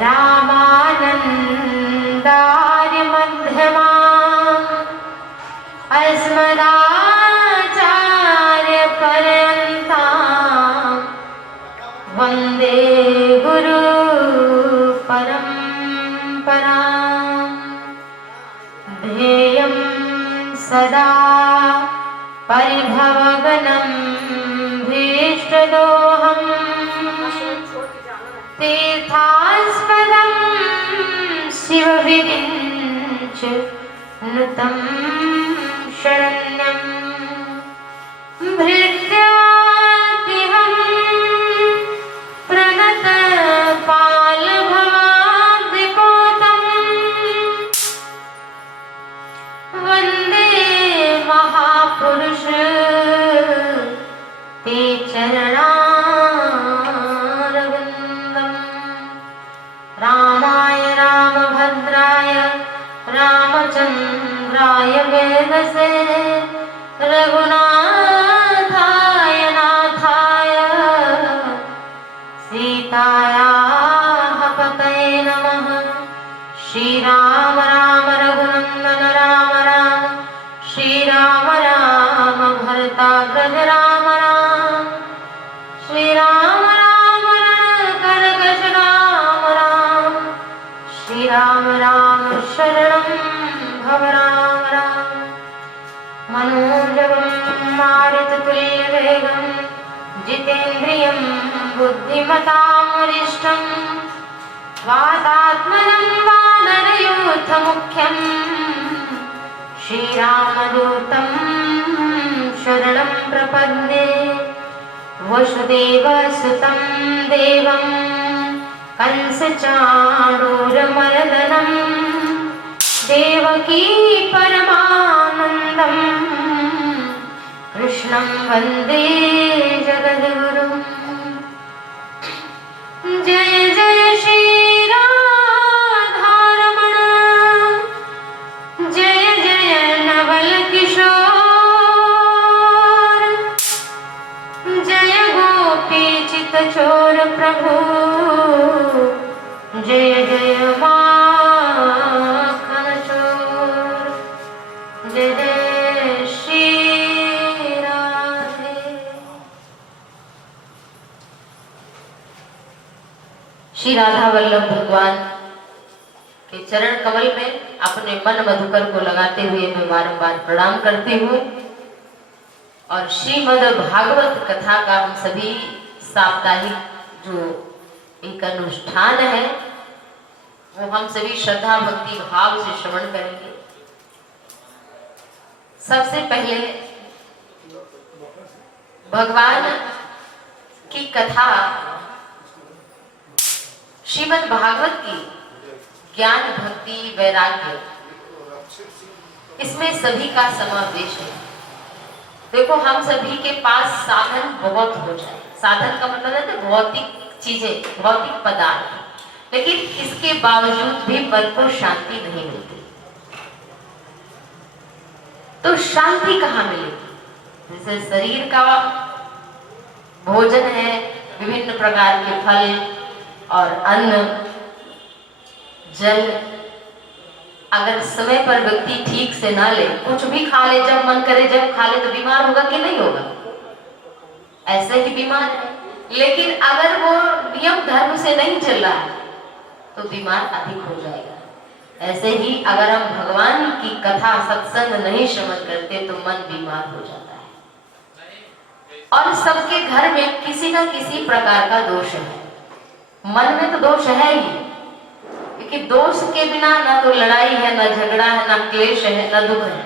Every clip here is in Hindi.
रामानन्दार्य मध्यमा अस्मदाचार्य पर्यन्ता वन्दे गुरु परम्परा ध्येयं सदा परिभवगनं भीष्टदोहम् तीर्थास्पदं शिवविरिञ्च नुतं शरण्यं भृत्यातिहं प्रणतपालभवाब्धिपूतं वन्दे महापुरुष ते चरणारविन्दम् रामाय रामभद्राय रामचन्द्राय वेदसे रघुनाथाय नाथाय सीतायाः पतये नमः। श्रीराम राम रघुनन्दन राम राम श्रीराम राम भरताग्रज राम राम श्रीराम राम रणकरगज राम राम श्रीराम राम शरणं भव राम राम। मनोजवं मारुततुल्यवेगं जितेन्द्रियं बुद्धिमतां वरिष्ठं वातात्मनं वानरयूथमुख्यं श्रीरामदूतं शरणं प्रपद्ये। वसुदेवसुतं देवं कंसचाणूरमर्दनं देवकी परमानन्दं कृष्णं वन्दे जगद्गुरुं। जय जय श्रीराधारमण जय जय नवल किशोर जय गोपी चितचोर प्रभु जय जय माखन चोर जय जय श्री राधे। श्री राधा वल्लभ भगवान के चरण कमल में अपने मन मधुकर को लगाते हुए मैं बारंबार प्रणाम करती हूँ और श्रीमद् भागवत कथा का हम सभी साप्ताहिक जो एक अनुष्ठान है वो हम सभी श्रद्धा भक्ति भाव से श्रवण करेंगे। सबसे पहले भगवान की कथा श्रीमद् भागवत की ज्ञान भक्ति वैराग्य इसमें सभी का समावेश है। देखो हम सभी के पास साधन बहुत हो जाए, साधन का मतलब है भौतिक चीजें भौतिक पदार्थ, लेकिन इसके बावजूद भी मन को शांति नहीं मिलती। तो शांति कहाँ मिलेगी? जैसे शरीर का भोजन है, विभिन्न प्रकार के फल और अन्न जल, अगर समय पर व्यक्ति ठीक से ना ले, कुछ भी खा ले जब मन करे जब खा ले, तो बीमार होगा कि नहीं होगा? ऐसे ही बीमार है। लेकिन अगर वो नियम धर्म से नहीं चल रहा है तो बीमार अधिक हो जाएगा। ऐसे ही अगर हम भगवान की कथा सत्संग नहीं श्रवण करते तो मन बीमार हो जाता है। और सबके घर में किसी न किसी प्रकार का दोष है। मन में तो दोष है ही, क्योंकि दोष के बिना ना तो लड़ाई है, ना झगड़ा है, ना क्लेश है, ना दुख है।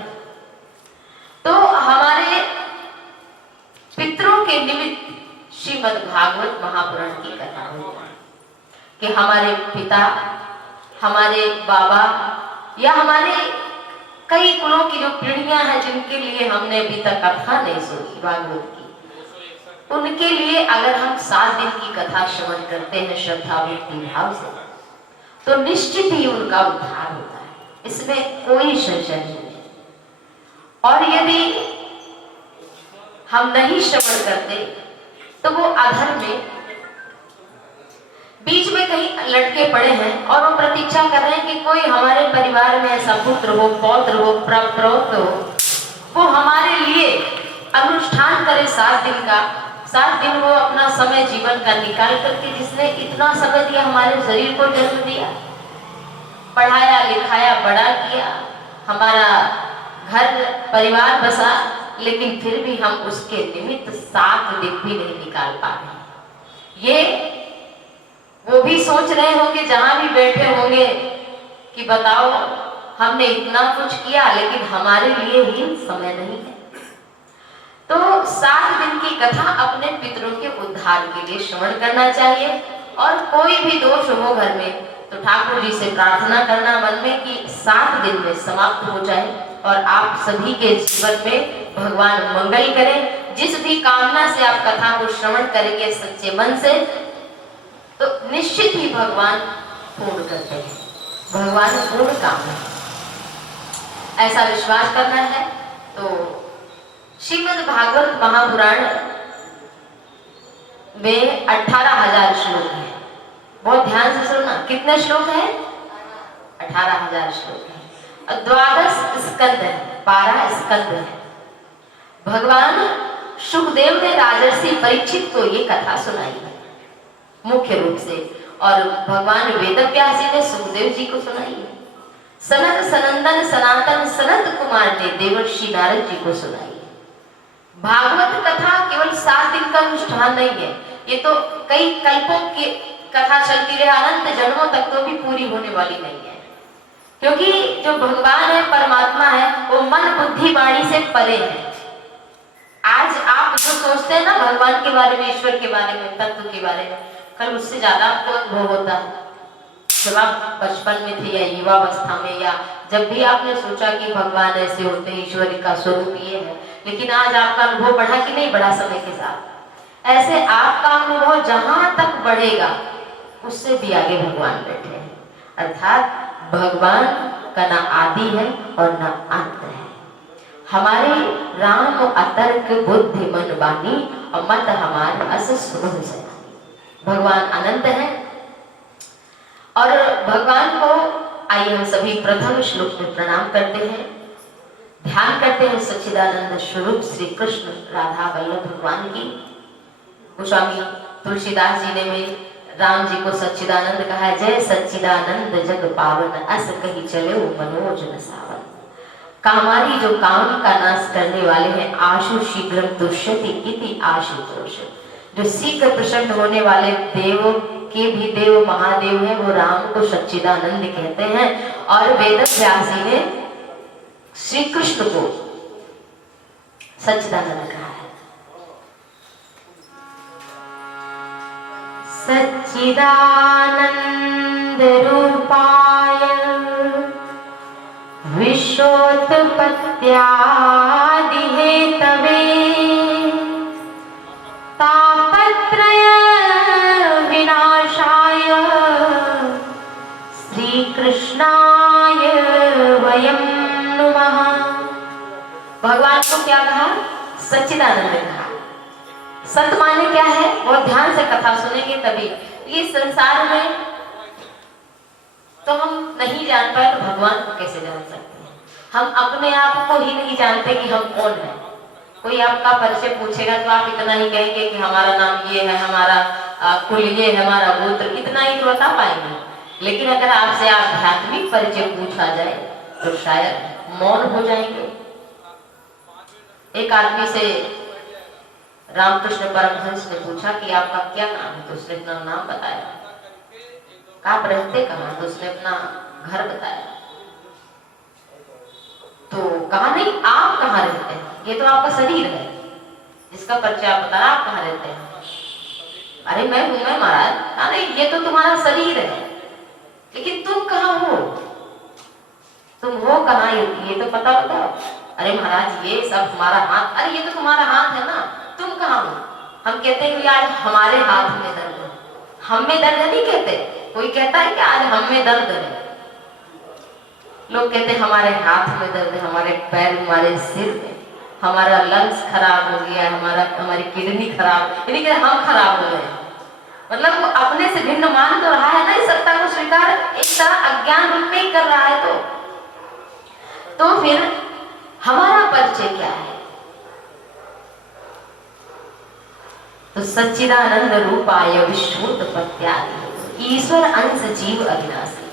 तो हमारे पितरों के निमित्त श्रीमद् भागवत महापुराण की कथा होती है कि हमारे पिता, हमारे बाबा या हमारे कई कुलों की जो पीढ़ियां हैं जिनके लिए हमने अभी तक कथा नहीं सुनी भागवत की, उनके लिए अगर हम 7 दिन की कथा श्रवण करते हैं श्रद्धा भक्ति भाव से तो निश्चित ही उनका उद्धार होता है, इसमें कोई संशय नहीं है। और यदि हम नहीं श्रवण करते तो वो अधर्म में बीच में कहीं लटके पड़े हैं और वो प्रतीक्षा कर रहे हैं कि कोई हमारे परिवार में ऐसा पुत्र हो, पौत्र हो, प्रौत्र हो, वो हमारे लिए अनुष्ठान करे 7 दिन का। 7 दिन वो अपना समय जीवन का निकाल करके, जिसने इतना समय दिया, हमारे शरीर को जन्म दिया, पढ़ाया लिखाया, बड़ा किया, हमारा घर परिवार बसा, लेकिन फिर भी हम उसके निमित्त 7 दिन भी नहीं निकाल पा रहे। ये वो भी सोच रहे होंगे जहां भी बैठे होंगे कि बताओ हमने इतना कुछ किया लेकिन हमारे लिए ही समय नहीं है। तो 7 दिन की कथा अपने पितरों के उद्धार के लिए श्रवण करना चाहिए। और कोई भी दोष हो घर में तो ठाकुर जी से प्रार्थना करना मन में कि 7 दिन में समाप्त हो जाए और आप सभी के जीवन में भगवान मंगल करें। जिस भी कामना से आप कथा को श्रवण करेंगे सच्चे मन से, तो निश्चित ही भगवान पूर्ण करते हैं। भगवान पूर्ण कामना ऐसा विश्वास करना है। तो श्रीमद् भागवत महापुराण में 18,000 श्लोक हैं। बहुत ध्यान से सुनना, कितने श्लोक हैं? 18,000 श्लोक हैं और 12 स्कंद है, 12 स्कंद है। भगवान सुखदेव ने राजर्षि परीक्षित को ये कथा सुनाई है मुख्य रूप से, और भगवान वेदव्यास जी ने सुखदेव जी को सुनाई है। सनत सनंदन सनातन सनत कुमार ने देवर्षि नारद जी को सुनाई है। भागवत कथा केवल 7 दिन का अनुष्ठान नहीं है, ये तो कई कल्पों की कथा चलती रहे, अनंत जन्मों तक तो भी पूरी होने वाली नहीं है। क्योंकि जो भगवान है, परमात्मा है, वो मन बुद्धि वाणी से परे है। आज आप जो सोचते हैं ना भगवान के बारे में, ईश्वर के बारे में, तत्व के बारे में, कल उससे ज्यादा आपको अनुभव होता है। जब आप बचपन में थे या युवावस्था में, या जब भी आपने सोचा कि भगवान ऐसे होते हैं, ईश्वर का स्वरूप ये है, लेकिन आज आपका अनुभव बढ़ा कि नहीं बढ़ा समय के साथ? ऐसे आपका अनुभव जहां तक बढ़ेगा उससे भी आगे भगवान बैठे हैं। अर्थात भगवान का ना आदि है और ना अंत है। हमारे राम अतर्क बुद्धि मन बानी और मत हमारे अस सुनो से। भगवान अनंत है और भगवान को आइए हम सभी प्रथम श्लोक में प्रणाम करते हैं, ध्यान करते हैं सच्चिदानंद स्वरूप श्री कृष्ण राधा वल्लभ भगवान की। गोस्वामी तुलसीदास जी ने में राम जी को सच्चिदानंद कहा है। जय सच्चिदानंद जग पावन अस कही चले वो मनोज न सावन। कामारी जो काम का नाश करने वाले हैं, आशु शीघ्र दुष्यति इति आशुतोष। जो शीघ्र प्रसन्न होने वाले देव के भी देव महादेव है, वो राम को सच्चिदानंद कहते हैं। और वेद व्यास जी ने श्री कृष्ण को सच्चिदानंद कहा है। सच्चिदानंद रूपाय विश्वोत्पत्त्यादि हेतवे तापत्रय विनाशाय श्री कृष्णाय वयं नुमः। भगवान को क्या कहा? सच्चिदानंद कहा। सत माने क्या है? वो ध्यान से कथा सुनेंगे तभी। ये संसार में तो हम नहीं जान पाए तो भगवान को कैसे जान सकते हैं? हम अपने आप को ही नहीं जानते कि हम कौन है। कोई आपका परिचय पूछेगा तो आप इतना ही कहेंगे कि हमारा नाम ये है, हमारा कुल ये है, हमारा गोत्र, इतना ही तो बता पाएंगे। लेकिन अगर आपसे आध्यात्मिक परिचय पूछा जाए तो शायद मौन हो जाएंगे। एक आदमी से रामकृष्ण परमहंस ने पूछा कि आपका क्या नाम है? तो उसने अपना नाम बताया। आप रहते कहाँ? तो उसने अपना घर बताया। तो कहा नहीं, आप कहाँ रहते हैं? ये तो आपका शरीर है जिसका परिचय आप बता रहे, आप कहाँ रहते हैं? अरे मैं हूं, मैं महाराज। नहीं, ये तो तुम्हारा शरीर है, लेकिन तुम कहाँ हो? तुम हो कहाँ? ये तो पता बताओ। अरे महाराज ये सब हमारा हाथ। अरे ये तो तुम्हारा हाथ है ना, तुम कहाँ हो? हम कहते हैं कि आज हमारे हाथ में दर्द है। हम में दर्द नहीं कहते। कोई कहता है कि आज हम में दर्द है। लोग कहते हैं हमारे हाथ में दर्द है, हमारे पैर, हमारे सिर में, हमारा लंग्स खराब हो गया, हमारी किडनी खराब, यानी कि हम खराब हो गए। मतलब वो अपने से भिन्न मान तो रहा है ना इस सत्ता को स्वीकार, एक तरह अज्ञान रूप में ही कर रहा है। तो फिर हमारा परिचय क्या है? तो सच्चिदानंद रूपाय विश्वोत्पत्त्यादि ईश्वर अंश जीव अविनाशी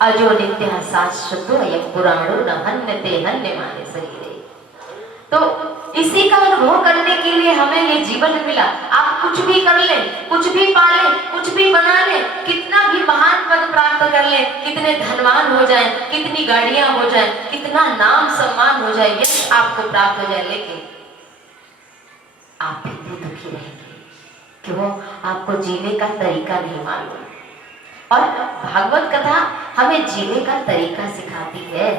अजो नित्य शाश्वतो अयं पुराणो न हन्यते हन्यमाने शरीरे। तो इसी का अनुभव करने के लिए हमें ये जीवन मिला। आप कुछ भी कर लें, कुछ भी पालें, कुछ भी बना लें, कितना भी महान पद प्राप्त कर लें, कितने धनवान हो जाएं, कितनी गाड़ियां हो जाएं, कितना नाम सम्मान हो जाए, यश आपको प्राप्त हो जाए, लेकिन आप भी दुखी रहेंगे। क्यों? आपको जीने का तरीका नहीं मालूम। और भागवत कथा हमें जीने का तरीका सिखाती है।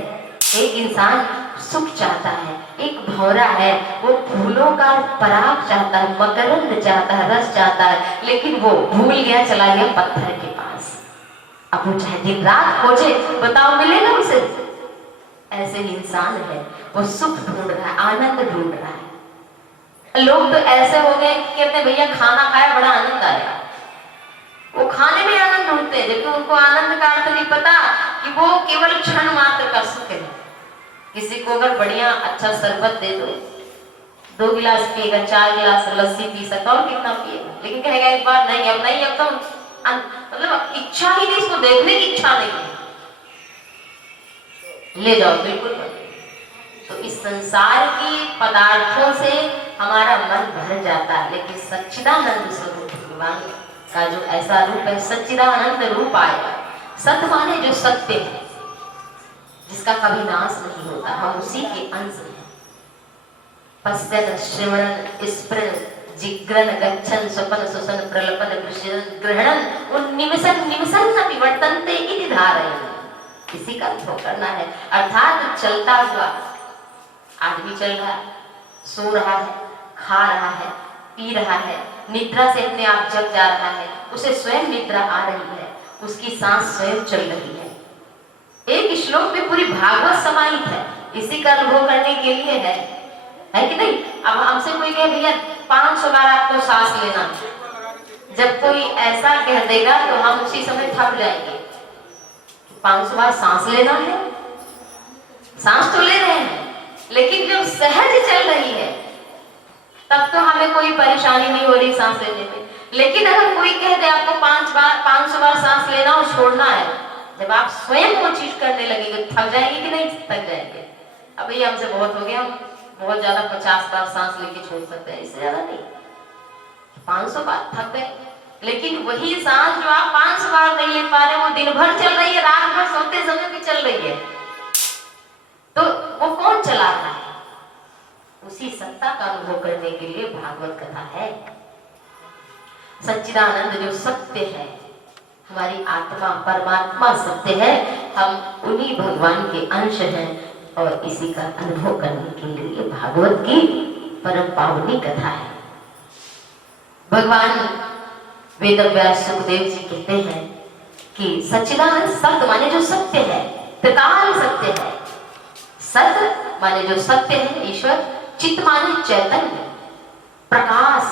एक इंसान सुख चाहता है, एक भौरा है, वो फूलों का पराग चाहता है, मकरंद चाहता है, रस चाहता है, लेकिन वो भूल गया, चला गया पत्थर के पास। अब वो चाहे दिन रात खोजे, बताओ मिलेगा उसे? ऐसे ही इंसान है, वो सुख ढूंढ रहा है, आनंद ढूंढ रहा है। लोग तो ऐसे हो गए कहते भैया खाना खाया बड़ा आनंद आया, वो खाने में आनंद ढूंढते हैं, जबकि उनको आनंद का अर्थ नहीं पता कि वो केवल क्षण मात्र का सुख है। किसी को अगर बढ़िया अच्छा शरबत दे दो, 2 गिलास पिएगा, 4 गिलास लस्सी पी सकता और कितना पिएगा, लेकिन कहेगा एक बार नहीं, अब नहीं, अब तो मतलब इच्छा ही नहीं, इसको देखने की इच्छा नहीं है, ले जाओ बिल्कुल। तो इस संसार की पदार्थों से हमारा मन भर जाता है, लेकिन सच्चिदानंद स्वरूप भगवान का जो ऐसा रूप है, सच्चिदानंद रूप आया। सत्य माने जो सत्य है, जिसका कभी नाश नहीं होता, हम उसी के अंश हैं। पश्यन् श्रवणन् स्फुरन् जिग्रन् गच्छन् स्वपन् सुसन् प्रलपन् विषयन् ग्रहणन् उन्निमिषन् निमिषन् न विवर्तन्ते इति धारयन्। इसी का अनुभव करना है। अर्थात चलता हुआ आदमी चल रहा है, सो रहा है, खा रहा है, पी रहा है, निद्रा से अपने आप जग जा रहा है, उसे स्वयं निद्रा आ रही है, उसकी सांस स्वयं चल रही है। एक श्लोक में पूरी भागवत समाहित है, इसी का अनुभव करने के लिए है कि नहीं? अब हमसे कोई कहे भैया 500 बार आपको सांस लेना, जब कोई ऐसा कह देगा तो हम उसी समय थक जाएंगे। 500 बार सांस लेना है, सांस तो ले रहे हैं, लेकिन जब सहज चल रही है तब तो हमें कोई परेशानी नहीं हो रही सांस लेने में। लेकिन अगर कोई कह दे आपको 500 बार सांस लेना और छोड़ना है, जब आप स्वयं वो चीज करने लगेंगे, थक जाएंगे कि नहीं? थक जाएंगे। अब ये हमसे बहुत हो गया, हम बहुत ज्यादा 50 बार सांस लेके छोड़ सकते हैं, इससे ज्यादा नहीं। 500 बार थक गए, लेकिन वही सांस जो आप 500 बार नहीं ले पा रहे, वो दिन भर चल रही है, रात भर सोते समय भी चल रही है, तो वो कौन चला रहा है? उसी सत्ता का अनुभव करने के लिए भागवत कथा है। सच्चिदानंद जो सत्य है, हमारी आत्मा परमात्मा सत्य है, हम उन्हीं भगवान के अंश हैं, और इसी का अनुभव करने के लिए भागवत की परम पावनी कथा है। भगवान वेदव्यास सुखदेव जी कहते हैं कि सच्चिदानंद सत्य माने जो सत्य है, त्रिकाल सत्य है। सत्य माने जो सत्य है ईश्वर, चित्त माने चैतन्य, प्रकाश।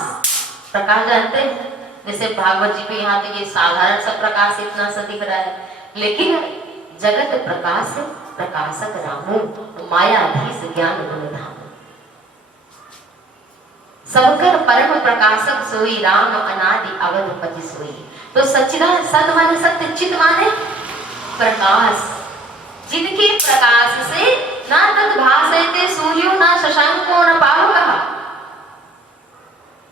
प्रकाश जानते हैं, जैसे भागवत जी पे यहाँ पे ये साधारण सा प्रकाश इतना सा दिख रहा है, लेकिन जगत प्रकाश प्रकाशक रामो मायाधीश ज्ञान गुण धाम। सबकर परम प्रकाशक सोई राम अनादि अवधपति सोई। तो सच्चिदानंद सत्य माने सत्य, चित्त माने प्रकाश, जिनके प्रकाश से ना तद भासयते सूर्यो ना शशांको न पावकः।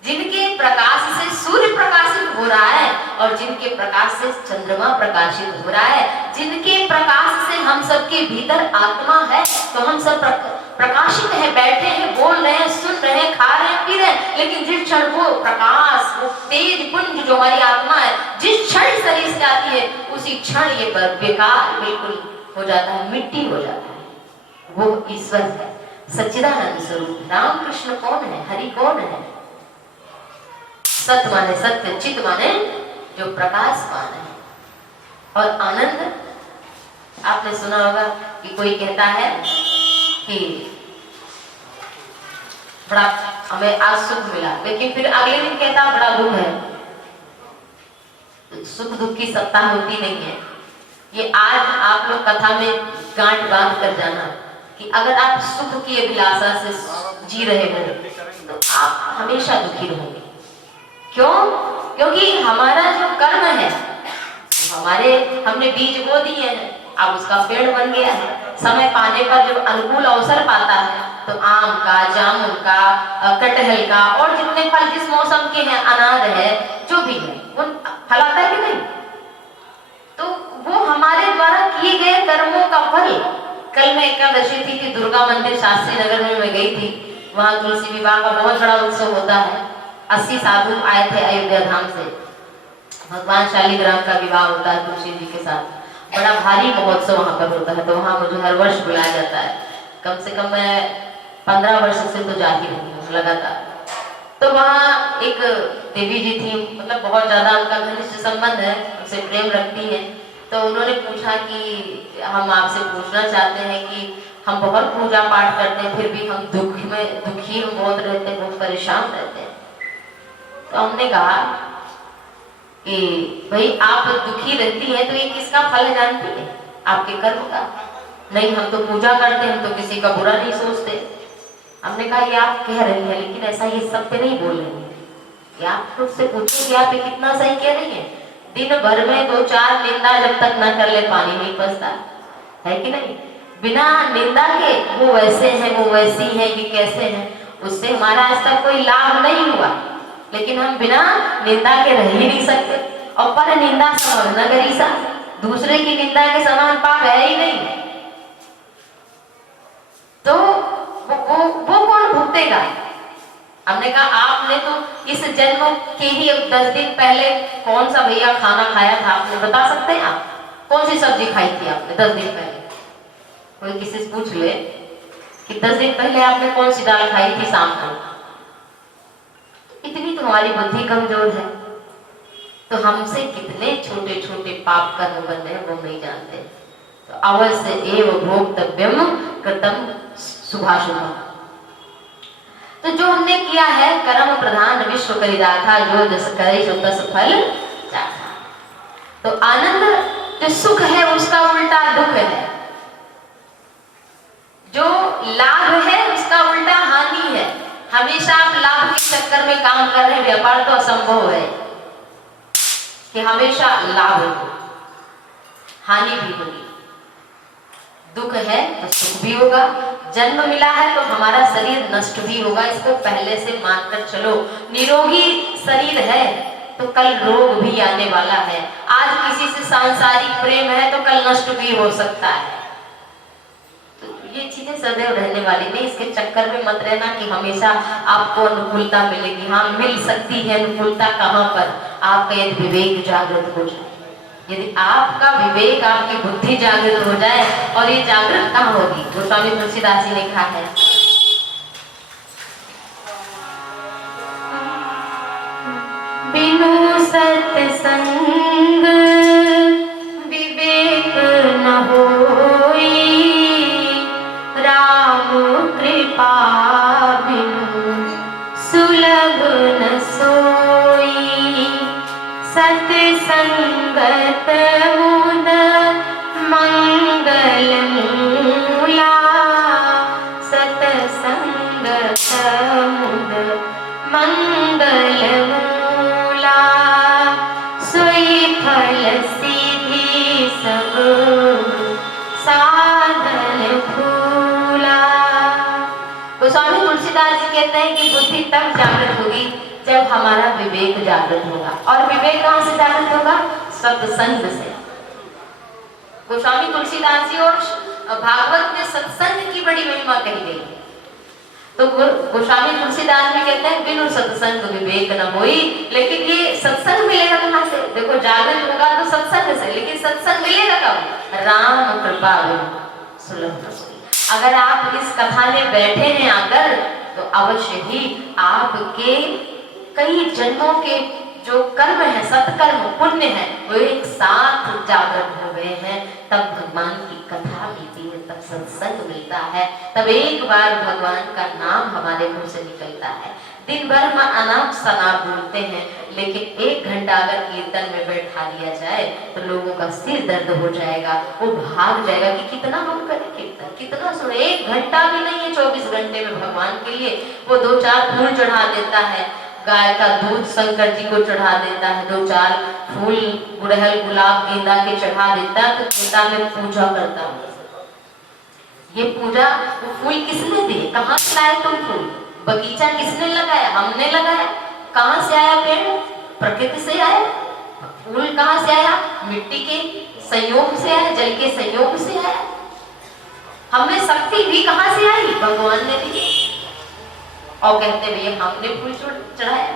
जिनके प्रकाश से सूर्य प्रकाशित हो रहा है और जिनके प्रकाश से चंद्रमा प्रकाशित हो रहा है, जिनके प्रकाश से हम सबके भीतर आत्मा है, तो हम सब प्रकाशित है, बैठे हैं, बोल रहे हैं, सुन रहे हैं, खा रहे हैं, पी रहे हैं, लेकिन जिस क्षण वो प्रकाश, वो तेज पुंज जो हमारी आत्मा है, जिस क्षण शरीर से आती है, उसी क्षण ये बेकार बिल्कुल हो जाता है, मिट्टी हो जाता है। वो ईश्वर है, सच्चिदानंद स्वरूप। राम कृष्ण कौन है? हरि कौन है? सत्य माने सत्य, चित्त माने जो प्रकाशमान है, और आनंद। आपने सुना होगा कि कोई कहता है कि बड़ा हमें आज सुख मिला, लेकिन फिर अगले दिन कहता बड़ा दुख है। सुख दुख की सत्ता होती नहीं है। ये आज आप लोग कथा में गांठ बांध कर जाना कि अगर आप सुख की अभिलाषा से जी रहे हो तो आप हमेशा दुखी रहोगे। क्यों? क्योंकि हमारा जो कर्म है, हमने बीज बो दिए हैं, अब उसका पेड़ बन गया है। समय पाने पर जब अनुकूल अवसर पाता है तो आम का, जामुन का, कटहल का और जितने फल जिस मौसम के हैं, अनार है, जो भी है, वो फलाता है कि नहीं? तो वो हमारे द्वारा किए गए कर्मों का फल। कल मैं एकादशी थी कि दुर्गा मंदिर शास्त्री नगर में मैं गई थी। वहां तुलसी विवाह का बहुत बड़ा उत्सव होता है। 80 साधु आए थे अयोध्या धाम से। भगवान शालिग्राम का विवाह होता है तुलसी जी के साथ। बड़ा भारी महोत्सव वहां पर होता है। तो वहां मुझे हर वर्ष बुलाया जाता है। कम से कम मैं 15 वर्ष से तो जा ही रही हूँ लगातार। तो वहाँ एक देवी जी थी, मतलब बहुत ज्यादा उनका घनिष्ठ संबंध है, उनसे प्रेम रखती है। तो उन्होंने पूछा कि हम आपसे पूछना चाहते हैं कि हम बहुत पूजा पाठ करते हैं, फिर भी हम दुखी हम बहुत रहते हैं, बहुत परेशान रहते हैं। तो हमने कहा कि भाई आप दुखी रहती हैं तो ये किसका फल है जानती है? आपके कर्म का। नहीं, हम तो पूजा करते हैं, हम तो किसी का बुरा नहीं सोचते। हमने कहा ये आप कह रही हैं, लेकिन ऐसा ये सब पे नहीं बोल रही है। ये आप खुद से पूछो कि आप ये कितना सही कह रही हैं। दिन भर में 2-4 निंदा जब तक न कर ले पानी नहीं पसता है कि नहीं? बिना निंदा के वो वैसे हैं, वो वैसी हैं, ये कैसे हैं, उससे हमारा आज तक कोई लाभ नहीं हुआ। लेकिन हम बिना निंदा के रह ही नहीं सकते। और पर निंदा समझना करीसा, दूसरे की निंदा के समान पाप है ही नहीं। तो वो कौन भुगतेगा? हमने कहा आपने तो इस जन्म के ही 10 दिन पहले कौन सा भैया खाना खाया था, आपने बता सकते हैं? आप कौन सी सब्जी खाई थी आपने 10 दिन पहले? कोई किसी से पूछ ले कि 10 दिन पहले आपने कौन सी दाल खाई थी शाम को। इतनी तुम्हारी बुद्धि कमजोर है। तो हमसे कितने छोटे छोटे पाप कर्म बन रहे हैं वो नहीं जानते। तो अवश्य एव भोक्तव्यम कृतम शुभाशुभम। तो जो हमने किया है कर्म प्रधान विश्व करि राखा, जो जस करे सो तस फल चाखा। तो आनंद जो सुख है उसका उल्टा दुख है, जो लाभ है उसका उल्टा हानि है। हमेशा आप लाभ के चक्कर में काम कर रहे हैं, व्यापार तो असंभव है कि हमेशा लाभ हो, हानि भी होगी। दुख है तो सुख भी होगा। जन्म मिला है तो हमारा शरीर नष्ट भी होगा, इसको पहले से मानकर चलो। निरोगी शरीर है तो कल रोग भी आने वाला है। आज किसी से सांसारिक प्रेम है तो कल नष्ट भी हो सकता है। तो ये चीजें सदैव रहने वाली नहीं। इसके चक्कर में मत रहना कि हमेशा आपको अनुकूलता मिलेगी। हाँ, मिल सकती है अनुकूलता। कहाँ पर? आपका यदि विवेक जागृत हो जाए, यदि आपका विवेक, आपकी बुद्धि जागृत हो जाए। और ये जागृत कहाँ होगी? गोस्वामी तुलसीदास जी ने कहा है, बिनु सत्संग विवेक न होई, राम कृपा बिनु सुलभ न सोई। सत्संगत मुद मंगल मूला, सत्संगत मुद मंगल मूला। सोई फल सीधी सब साधन फूला। गोस्वामी तुलसीदास जी कहते हैं कि बुद्धि तब जागृत होगी जब हमारा विवेक जागृत होगा। और विवेक कहाँ से जागृत होगा? सत्संग से। गोस्वामी तुलसीदास जी और भागवत में सत्संग की बड़ी महिमा कही गई है। तो गोस्वामी तुलसीदास जी कहते हैं बिनु सत्संग विवेक न होई। लेकिन ये सत्संग मिलेगा कहाँ से? देखो, जागृत होगा तो सत्संग से, लेकिन सत्संग मिलेगा कब? राम कृपा सुलभ न सोई। अगर आप इस कथा में बैठे हैं आकर तो अवश्य ही आपके कई जन्मों के जो कर्म है, सत्कर्म पुण्य है, वो एक साथ जागृत हो गए हैं, तब भगवान की कथा मिलती है, तब सत्संग मिलता है, तब एक बार भगवान का नाम हमारे मुंह से निकलता है। दिन भर में अनाप शनाप बोलते हैं, लेकिन 1 घंटा अगर कीर्तन में बैठा दिया जाए तो लोगों का सिर दर्द हो जाएगा, वो भाग जाएगा कि कितना हम करें कीर्तन, कितना सुने। 1 घंटा भी नहीं है 24 घंटे में भगवान के लिए। वो 2-4 फूल चढ़ा देता है, गाय का दूध शंकर जी को चढ़ा देता है, 2-4 फूल गुड़हल गुलाब गेंदा के चढ़ा देता है, तो गेंदा में पूजा करता है। ये पूजा, वो फूल किसने दिए, कहाँ से लाए तुम फूल? बगीचा किसने लगाया? हमने लगाया। कहाँ से आया पेड़? प्रकृति से आया। फूल कहाँ से आया? मिट्टी के संयोग से आया, जल के संयोग से आया। हमें शक्ति भी कहाँ से आई? भगवान ने दी। और कहते भैया हमने फूल चढ़ाया।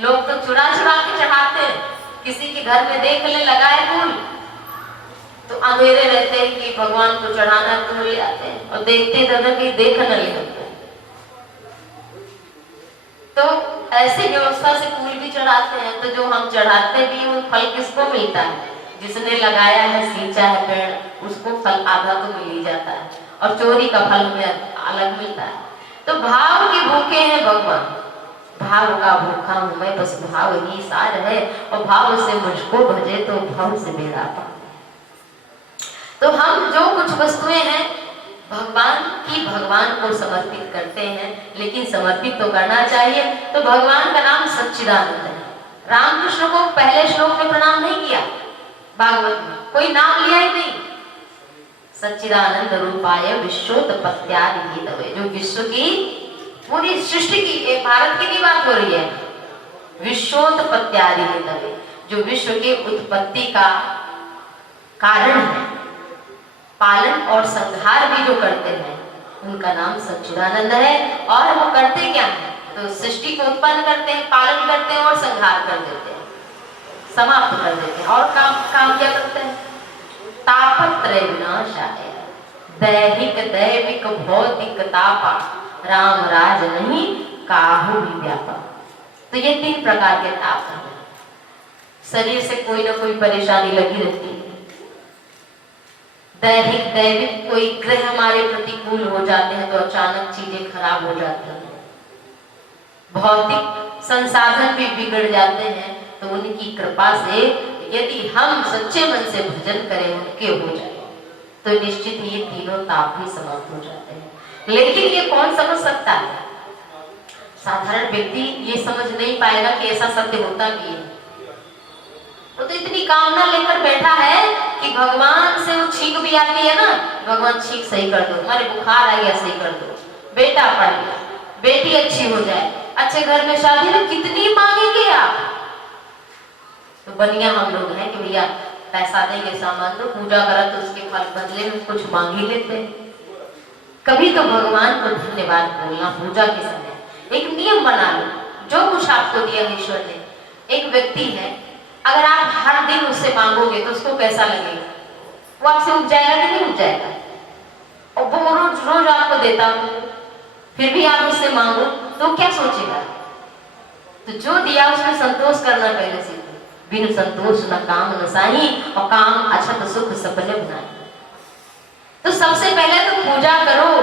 लोग तो चुरा चुरा के चढ़ाते हैं, किसी के घर में देख ले लगाए फूल तो अंधेरे रहते हैं कि भगवान को चढ़ाना, तो ले आते हैं और देखते दादा कि देख न ले होते। तो ऐसी व्यवस्था से फूल भी चढ़ाते हैं, तो जो हम चढ़ाते भी उन फल किसको मिलता है? जिसने लगाया है, सींचा है पेड़, उसको फल आधा तो मिल ही जाता है, और चोरी का फल हमें अलग मिलता है। तो भाव के भूखे हैं भगवान, भाव का भूखा हूं मैं, बस भाव ही सार है, और भाव से मुझको भजे तो भाव से मेरा पार। तो हम जो कुछ वस्तुएं हैं भगवान को समर्पित करते हैं, लेकिन समर्पित तो करना चाहिए। तो भगवान का नाम सच्चिदानंद है। रामकृष्ण को पहले श्लोक में प्रणाम नहीं किया, भागवत में कोई नाम लिया ही नहीं। सच्चिदानंद रूपाय विश्वोत्पत्त्यादि हेतवे, जो विश्व की पूरी सृष्टि की, भारत की नहीं बात हो रही है, विश्वोत्पत्त्यादि हेतवे, जो विश्व की उत्पत्ति का कारण है, पालन और संहार भी जो करते हैं, उनका नाम सच्चिदानंद है। और वो करते क्या है? तो सृष्टि को उत्पन्न करते हैं, पालन करते हैं और संहार कर देते हैं, समाप्त कर देते हैं। और काम क्या करते हैं? तापत्रय विनाशाय, दैहिक दैविक भौतिक तापा, राम राज नहीं काहू भी व्यापा। तो ये 3 प्रकार के ताप हैं। शरीर से कोई ना कोई परेशानी लगी रहती है, दैहिक दैविक कोई ग्रह हमारे प्रतिकूल हो जाते हैं तो अचानक चीजें खराब हो जाती हैं, भौतिक संसाधन भी बिगड़ जाते हैं, तो उनकी कृपा से यदि हम सच्चे मन से भजन करें, उनके हो जाए, तो निश्चित ये तीनों ताप भी समाप्त हो जाते हैं। लेकिन ये कौन समझ सकता है? साधारण व्यक्ति ये समझ नहीं पाएगा कि ऐसा सत्य होता भी है। वो तो इतनी कामना लेकर बैठा है कि भगवान से वो छींक भी आती है ना, भगवान छींक सही कर दो, हमारे बुखार आ गया सही कर दो, बेटा पढ़ गया, बेटी अच्छी हो जाए, अच्छे घर में शादी में, कितनी मांगेंगे आप? तो बनिया हम लोग हैं कि भैया पैसा देंगे, सामान दो, पूजा करा तो उसके फल बदले में कुछ मांग ही लेते हैं। कभी तो भगवान को धन्यवाद बोलना पूजा के समय। एक नियम बना लो, जो कुछ आपको दिया ईश्वर ने। एक व्यक्ति है, अगर आप हर दिन उससे मांगोगे तो उसको कैसा लगेगा? वो आपसे उठ जाएगा कि नहीं उठ जाएगा? और वो रोज रोज आपको देता हो, फिर भी आप उससे मांगो तो क्या सोचेगा? तो जो दिया उसमें संतोष करना पहले सीखो। बिन संतोष न काम न साही, और काम अछत सुख सपने बनाए। तो सबसे पहले तो पूजा करो।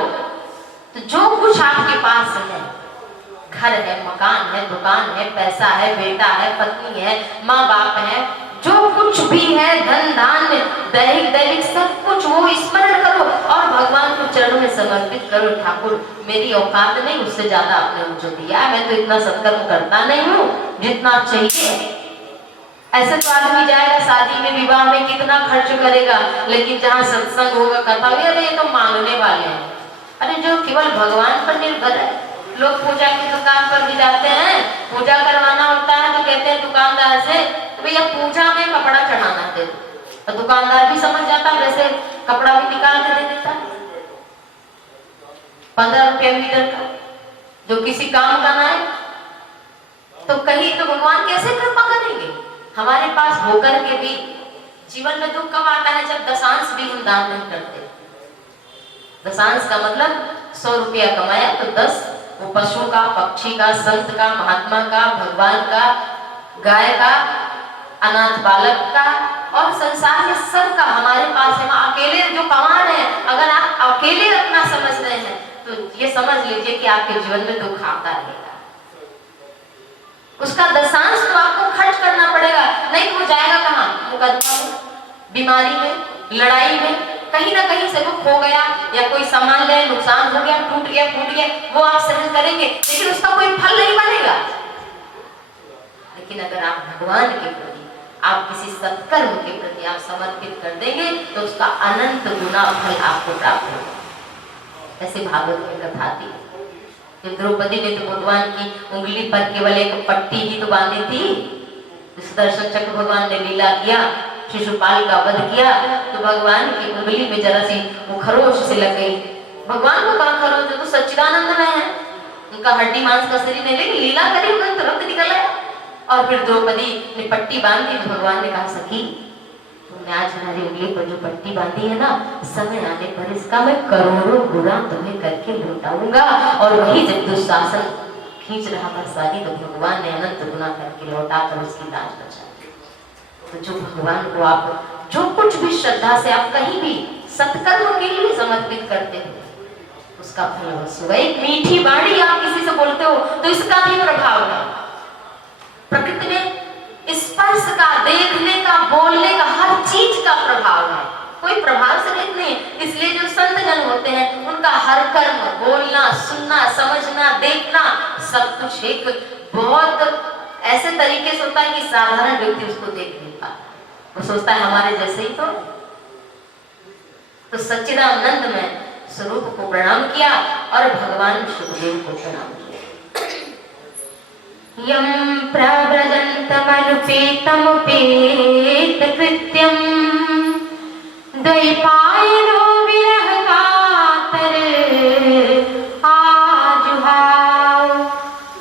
तो जो कुछ आपके पास है, घर है, मकान है, दुकान है, पैसा है, बेटा है, पत्नी है, माँ बाप है, जो कुछ भी है, धन धान्य दैहिक दैविक सब कुछ, वो स्मरण करो और भगवान को चरणों में समर्पित करो। ठाकुर मेरी औकात नहीं, उससे ज्यादा आपने मुझे दिया, मैं तो इतना सत्कर्म करता नहीं हूँ जितना चाहिए। ऐसे तो आदमी जाएगा शादी में, विवाह में, कितना खर्च करेगा, लेकिन जहाँ सत्संग होगा, कथा होगी, अरे ये तो मांगने वाले हैं। अरे जो केवल भगवान पर निर्भर है। लोग पूजा की दुकान पर भी जाते हैं, पूजा करवाना होता है तो कहते हैं दुकानदार से, तो भैया पूजा में कपड़ा चढ़ाना दे दो, और दुकानदार भी समझ जाता है, वैसे कपड़ा भी निकाल कर दे देता है 15 रुपया मीटर का, जो किसी काम का ना है। तो कहीं तो भगवान कैसे कृपा करेंगे? हमारे पास होकर के भी जीवन में दुख कब आता है? जब दशांश भी हम दान नहीं करते। दशांश का मतलब 100 रुपया कमाया तो 10 वो पशु का, पक्षी का, संत का, महात्मा का, भगवान का, गाय का, अनाथ बालक का और संसार में सबका हमारे पास है। हम अकेले जो कमा रहे हैं, अगर आप अकेले अपना समझ रहे हैं तो ये समझ लीजिए कि आपके जीवन में दुख आता रहेगा। उसका दशांश तो आपको खर्च करना पड़ेगा, नहीं तो जाएगा कहाँ? मुकदमा में, बीमारी में, लड़ाई में, कहीं ना कहीं से वो खो गया या कोई सामान ले नुकसान हो गया, टूट गया, फूट गया, वो आप सहन करेंगे, लेकिन उसका कोई फल नहीं बनेगा। लेकिन अगर आप भगवान के प्रति, आप किसी सत्कर्म के प्रति आप समर्पित कर देंगे तो उसका अनंत गुना फल आपको प्राप्त होगा। ऐसे भागवत में कथा आती है कि द्रौपदी ने तो भगवान की उंगली पर केवल एक पट्टी ही तो बांधी थी। सुदर्शन चक्र भगवान ने लीला किया, शिशुपाल का वध किया, तो भगवान की उंगली में जरा सी वो खरोच से लग गई। भगवान को कहा खरोच, तो सच्चिदानंद में है, उनका हड्डी मांस का शरीर नहीं, लेकिन लीला करी उन्होंने तुरंत निकल आया। और फिर द्रौपदी ने पट्टी बांधी तो भगवान ने कहा सखी तुमने आज हमारी उंगली पर जो पट्टी बांधी है ना, समय आने पर इसका मैं करोड़ों गुना तुम्हें करके लौटाऊंगा। और वही जब दुशासन खींच रहा था साड़ी तो भगवान ने अनंत गुना करके लौटा कर उसकी लाज बचा। तो जो भगवान को आप जो कुछ भी श्रद्धा से आप कहीं भी सत्कर्म के लिए समर्पित करते हो उसका फल अवश्य होगा। एक मीठी वाणी आप किसी से बोलते हो तो इसका भी प्रभाव है। प्रकृति में स्पर्श का, देखने का, बोलने का, हर चीज का प्रभाव है, कोई प्रभाव से रहित नहीं। इसलिए जो संत जन होते हैं उनका हर कर्म, बोलना, सुनना, समझना, देखना, सब कुछ एक बहुत ऐसे तरीके से होता है कि साधारण व्यक्ति उसको देख नहीं पाता, वो सोचता है हमारे जैसे ही। तो सच्चिदानंद में स्वरूप को प्रणाम किया और भगवान सुखदेव को प्रणाम किया। यम प्रव्रजन्तमनुपेतमुपेत कृत्यं द्वैपायनो विरह कातर आजुहाव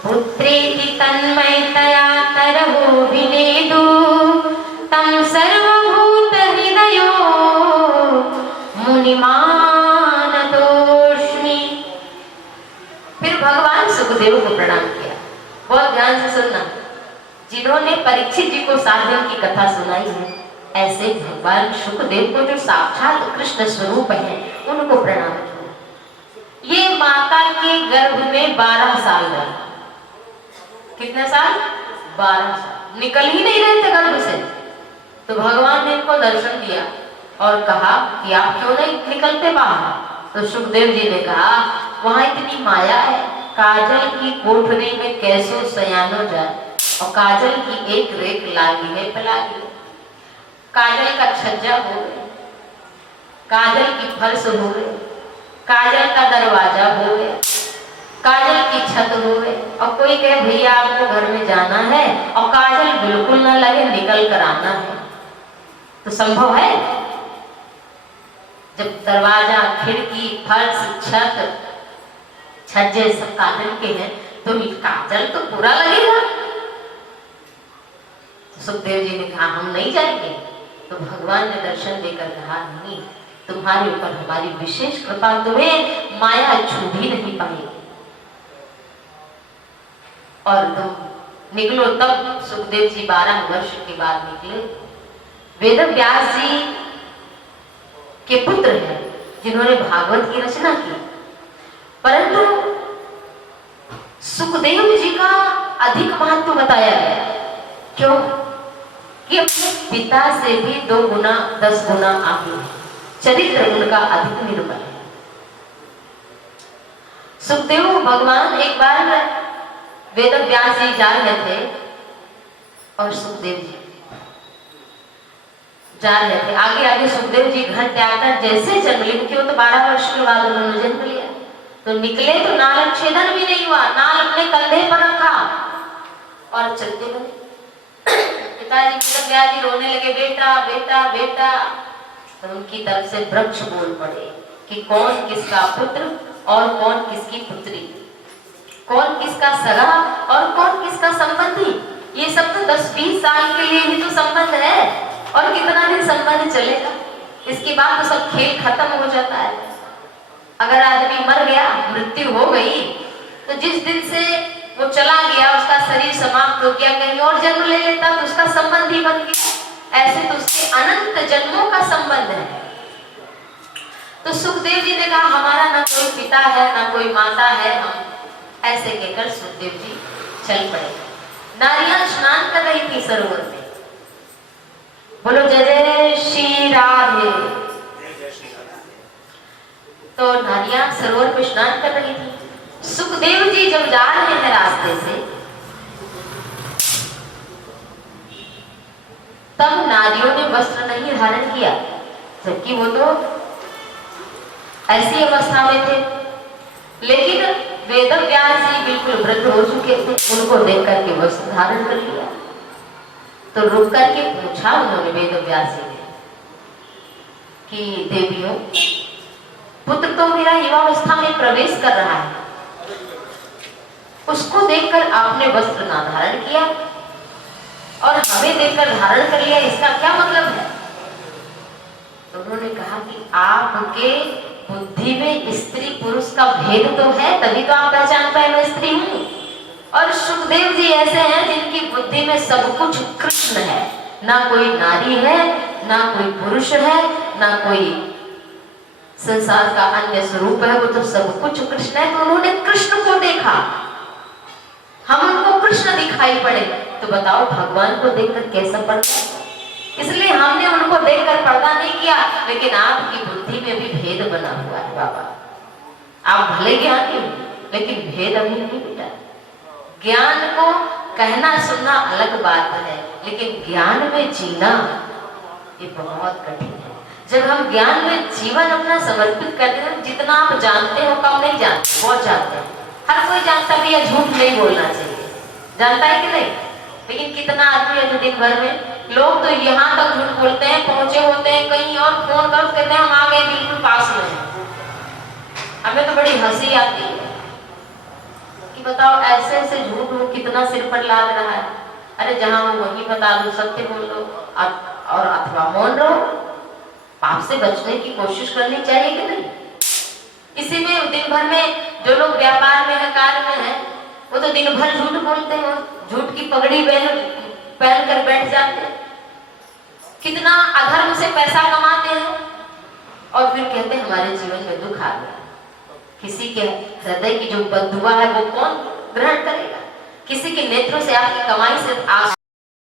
पुत्रेति तन्मयतया तरवो विनेदु तं सर्वभूत हृदयो मुनिमानतोऽस्मि। फिर भगवान सुखदेव को प्रणाम किया। बहुत ध्यान से सुनना, जिन्होंने परीक्षित जी को 7 दिन की कथा सुनाई है, ऐसे भगवान सुखदेव को जो साक्षात कृष्ण स्वरूप है उनको प्रणाम किया। ये माता के गर्भ में 12 साल रहे। कितने साल? 12 साल। निकल ही नहीं रहे थे गर्भ से। तो भगवान ने इनको दर्शन दिया और कहा कि आप क्यों नहीं निकलते बाहर? तो सुखदेव जी ने कहा वहां इतनी माया है, काजल की कोठरी में कैसो सयानो जाए, और काजल की एक रेख लागी है पलागी। काजल का छज्जा हो गए, काजल की फर्श हो गए, काजल का दरवाजा हो गए, काजल की छत हो गए, और कोई कहे भैया आपको घर में जाना है और काजल बिल्कुल ना लगे, निकल कर आना है, तो संभव है? जब दरवाजा, खिड़की, फर्श, छत, छज्जे सब काजल के हैं तो काजल तो पूरा लगेगा। तो सुखदेव जी ने कहा हम नहीं जाएंगे। तो भगवान ने दर्शन देकर कहा नहीं, तुम्हारे ऊपर हमारी विशेष कृपा, तुम्हें माया छू भी नहीं पाएगी और तुम निकलो। तब सुखदेव जी 12 वर्ष के बाद निकले। वेद व्यास जी के पुत्र हैं जिन्होंने भागवत की रचना की, परंतु सुखदेव जी का अधिक महत्व बताया गया। क्यों? कि अपने पिता से भी 2 गुना 10 गुना आगे है, चरित्र उनका अधिक निर्मल है। सुखदेव भगवान एक बार वेद व्यास जी जा रहे थे और सुखदेव जी जा रहे थे, आगे आगे सुखदेव जी घर त्याग कर जैसे जंगली, क्यों तो 12 वर्ष के बाद उन्होंने जन्म लिया, तो निकले तो नाल छेदन भी नहीं हुआ, नाल अपने कंधे पर रखा और चलते बने। पिताजी वेद जी रोने लगे, बेटा बेटा बेटा। तो उनकी तरफ से वृक्ष बोल पड़े कि कौन किसका पुत्र और कौन किसकी पुत्री, कौन किसका सगा और कौन किसका संबंधी। ये सब तो 10-20 साल के लिए ही तो संबंध है, और कितना दिन संबंध चलेगा, इसके बाद तो सब खेल खत्म हो जाता है। अगर आदमी मर गया, मृत्यु हो गई, तो जिस दिन से वो चला गया, उसका शरीर समाप्त हो गया, कहीं और जन्म ले लेता तो उसका संबंध ही बन गया। ऐसे तो उसके अनंत जन्मों का संबंध है। तो सुखदेव जी ने कहा हमारा ना कोई पिता है ना कोई माता है, हम ऐसे कहकर सुखदेव जी चल पड़े। नारियां स्नान कर रही थी सरोवर में। बोलो जय जय श्री राधे। तो नारियां सरोवर में स्नान कर रही थी। सुखदेव जी जब जा रहे हैं रास्ते से, तब नारियों ने वस्त्र नहीं धारण किया, जबकि वो तो ऐसी अवस्था में थे। लेकिन वेदव्यास जी बिल्कुल वृद्ध हो चुके थे, उनको देख करके वस्त्र धारण कर लिया। तो रुक करके पूछा उन्होंने वेदव्यास जी ने कि देवियों, पुत्र तो मेरा युवावस्था में प्रवेश कर रहा है, उसको देखकर आपने वस्त्र ना धारण किया और हमें देखकर धारण कर लिया, इसका क्या मतलब है? तो उन्होंने कहा कि आपके बुद्धि में स्त्री पुरुष का भेद तो है, तभी तो आप पहचान पाए मैं स्त्री हूं। और सुखदेव जी ऐसे हैं जिनकी बुद्धि में सब कुछ कृष्ण है, ना कोई नारी है, ना कोई पुरुष है, ना कोई संसार का अन्य स्वरूप है, वो तो सब कुछ कृष्ण है। तो उन्होंने कृष्ण को देखा, हम उनको कृष्ण दिखाई पड़े, तो बताओ भगवान को देखकर कैसा पड़ता? इसलिए हमने उनको देखकर पर्दा नहीं किया, लेकिन आपकी बुद्धि में भी भेद बना हुआ है बाबा। आप भले ज्ञानी हो, लेकिन भेद अभी नहीं मिटा। ज्ञान को कहना सुनना अलग बात है, लेकिन ज्ञान में जीना ये बहुत कठिन है। जब हम ज्ञान में जीवन अपना समर्पित करते हैं, जितना आप जानते हो कम नहीं जानते, बहुत जानते हैं। हर कोई जानता भी है झूठ नहीं बोलना चाहिए, जानता है कि नहीं? लेकिन कितना आदमी है जो दिन भर में, लोग तो यहाँ तक झूठ बोलते हैं, पहुंचे होते हैं कहीं और, फोन कर कहते हैं हम आ गए बिल्कुल पास में। हमें तो बड़ी हंसी आती है कि बताओ ऐसे ऐसे झूठ वो कितना सिर पर लाद रहा है। अरे जहां वो वही बता दो, सत्य बोल लो और अथवा मौन रहो। पाप से बचने की कोशिश करनी चाहिए कि नहीं? इसी में दिन भर में जो लोग व्यापार में है, कार्य में है, वो तो दिन भर झूठ बोलते हैं, झूठ की पगड़ी पहन कर बैठ जाते हैं, कितना अधर्म से पैसा कमाते हैं और फिर कहते हैं हमारे जीवन में दुख आ गया। किसी के हृदय की जो बददुआ है वो कौन ग्रहण करेगा? किसी के नेत्रों से आपकी कमाई से